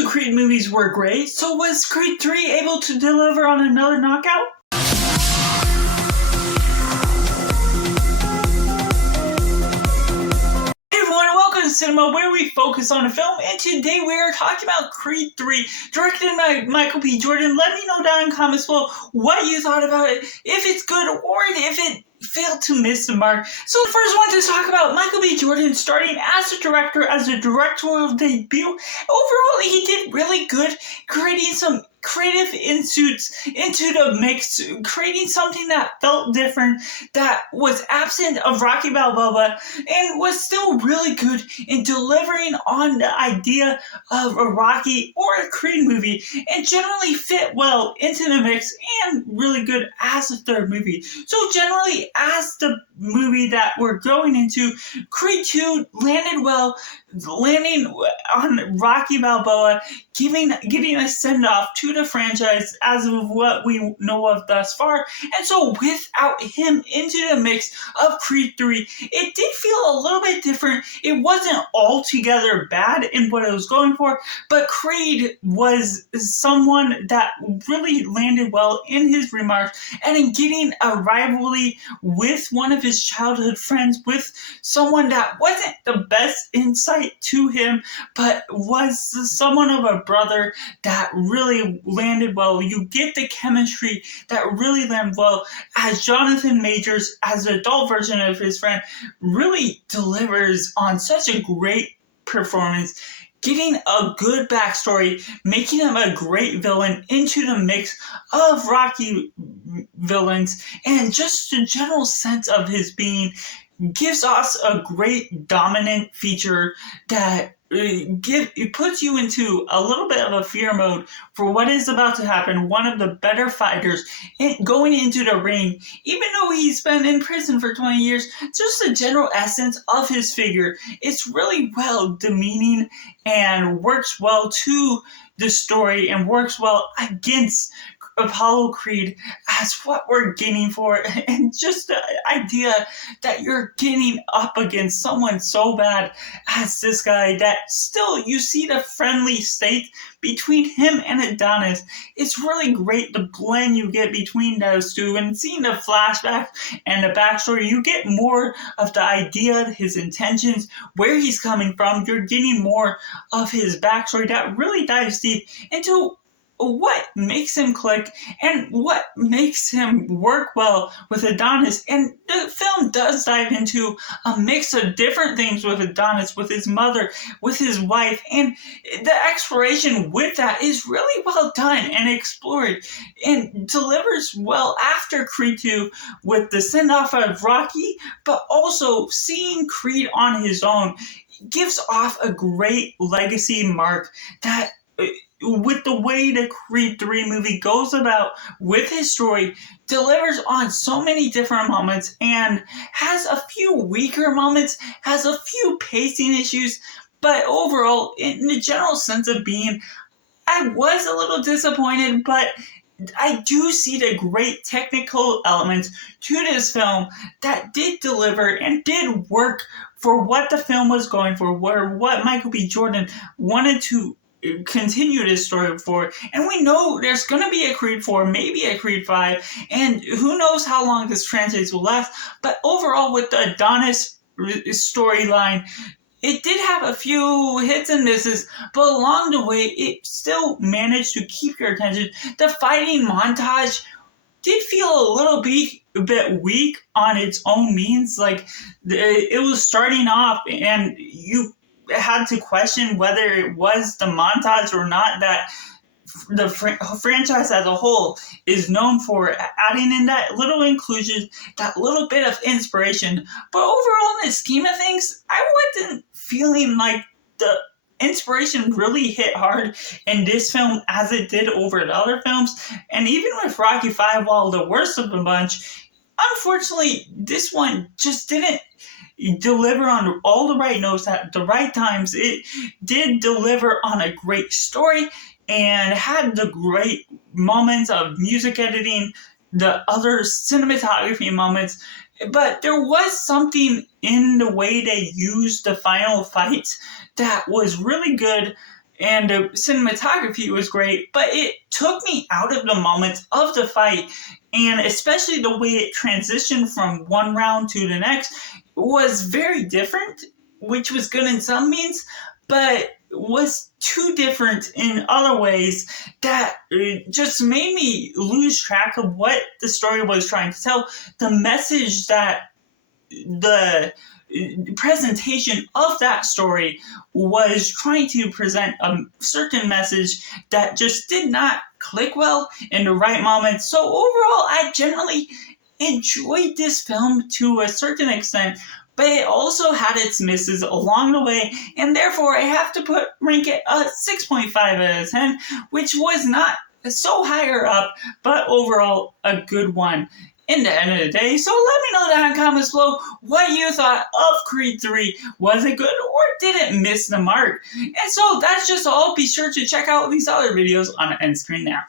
two Creed movies were great, so was Creed 3 able to deliver on another knockout? Welcome to Cinema, where we focus on a film, and today we are talking about Creed 3, directed by Michael B. Jordan. Let me know down in the comments below what you thought about it, if it's good or if it failed to miss the mark. So first I want to talk about Michael B. Jordan starting as a director, as a directorial debut. Overall, he did really good, creating some creative inserts into the mix, creating something that felt different, that was absent of Rocky Balboa, and was still really good in delivering on the idea of a Rocky or a Creed movie, and generally fit well into the mix, and really good as a third movie. So generally, as the movie that we're going into, Creed 2 landed well, landing on Rocky Balboa, giving a send-off to the franchise as of what we know of thus far. And so without him into the mix of Creed 3, it did feel a little bit different. It wasn't altogether bad in what it was going for, but Creed was someone that really landed well in his remarks and in getting a rivalry with one of his childhood friends, with someone that wasn't the best insight to him, but was someone of a brother that really landed well. You get the chemistry that really landed well, as Jonathan Majors, as an adult version of his friend, really delivers on such a great performance, getting a good backstory, making him a great villain into the mix of Rocky villains, and just a general sense of his being gives us a great dominant feature that it puts you into a little bit of a fear mode for what is about to happen. One of the better fighters going into the ring, even though he's been in prison for 20 years, just the general essence of his figure, it's really well demeaning and works well to the story and works well against Apollo Creed as what we're getting for, and just the idea that you're getting up against someone so bad as this guy, that still you see the friendly state between him and Adonis. It's really great, the blend you get between those two, and seeing the flashback and the backstory, you get more of the idea, his intentions, where he's coming from. You're getting more of his backstory that really dives deep into what makes him click and what makes him work well with Adonis. And the film does dive into a mix of different things with Adonis, with his mother, with his wife, and the exploration with that is really well done and explored, and delivers well after Creed 2 with the send-off of Rocky, but also seeing Creed on his own gives off a great legacy mark that, with the way the Creed 3 movie goes about with his story, delivers on so many different moments, and has a few weaker moments, has a few pacing issues, but overall, in the general sense of being, I was a little disappointed, but I do see the great technical elements to this film that did deliver and did work for what the film was going for, what Michael B. Jordan wanted to continue this story for. And we know there's going to be a Creed 4, maybe a Creed 5, and who knows how long this franchise will last. But overall, with the Adonis storyline, it did have a few hits and misses, but along the way, it still managed to keep your attention. The fighting montage did feel a little bit weak on its own means. Like, it was starting off, and you had to question whether it was the montage or not that the franchise as a whole is known for, adding in that little inclusion, that little bit of inspiration. But overall, in the scheme of things, I wasn't feeling like the inspiration really hit hard in this film as it did over the other films. And even with Rocky 5, while the worst of the bunch, unfortunately, this one just didn't deliver on all the right notes at the right times. It did deliver on a great story and had the great moments of music editing, the other cinematography moments, but there was something in the way they used the final fight that was really good and the cinematography was great, but it took me out of the moment of the fight, and especially the way it transitioned from one round to the next was very different, which was good in some means, but was too different in other ways that just made me lose track of what the story was trying to tell, the message that the presentation of that story was trying to present a certain message that just did not click well in the right moment. So overall, I generally enjoyed this film to a certain extent, but it also had its misses along the way, and therefore I have to rank it a 6.5 out of 10, which was not so higher up, but overall a good one in the end of the day. So let me know down in the comments below what you thought of Creed 3. Was it good or did it miss the mark? And so that's just all. Be sure to check out these other videos on the end screen now.